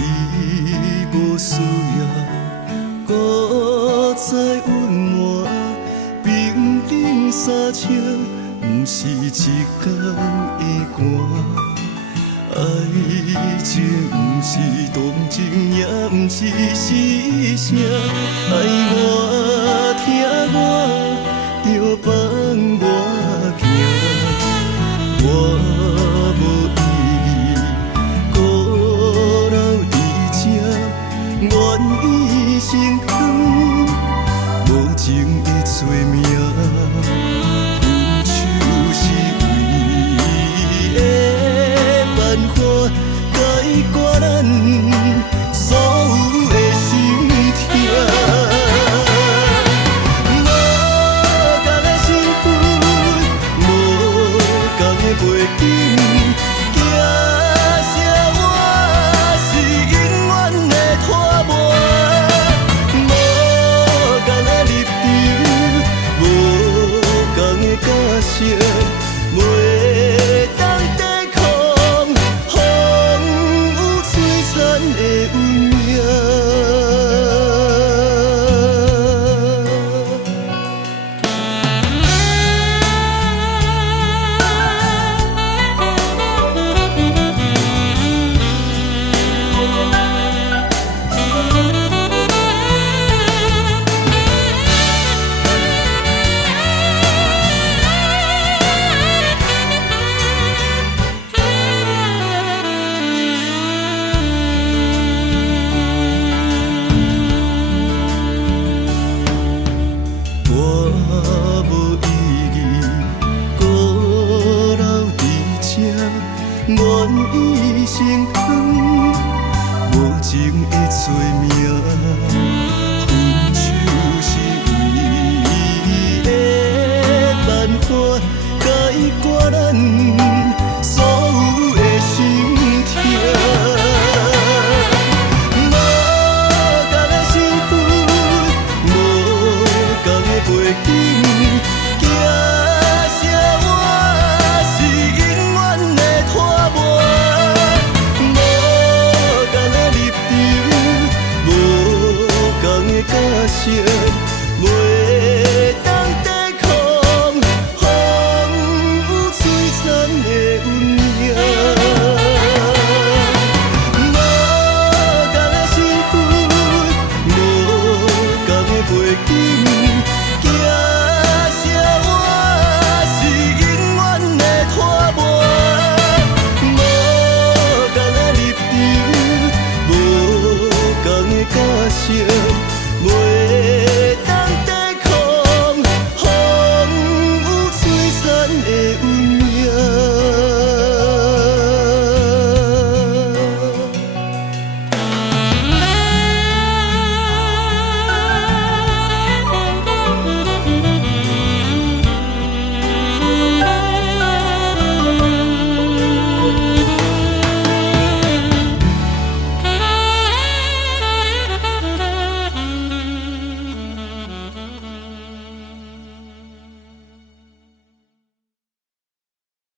你无需要搁再隐瞒，冰冷三尺，不是一天的寒。爱情不是动情，也不是死声。爱我疼我，就放我行。我无意义，孤老伫这，愿意心疼，无情的罪名。分手是唯的办法，解决咱所有的心痛。无同的身份，无同的背景，惊啥我是永远的拖磨。无同的立场，无同的假设，袂当抵抗风雨摧残的运命。我无意义，孤老伫这，愿意心疼，无情的罪名。分手是唯的办法，解决咱所有的心痛。背景，惊啥我是永远的拖磨。无同的立场，无同的假设，袂当抵抗风雨摧残的运命。无同的身份，无同的背景。假设袂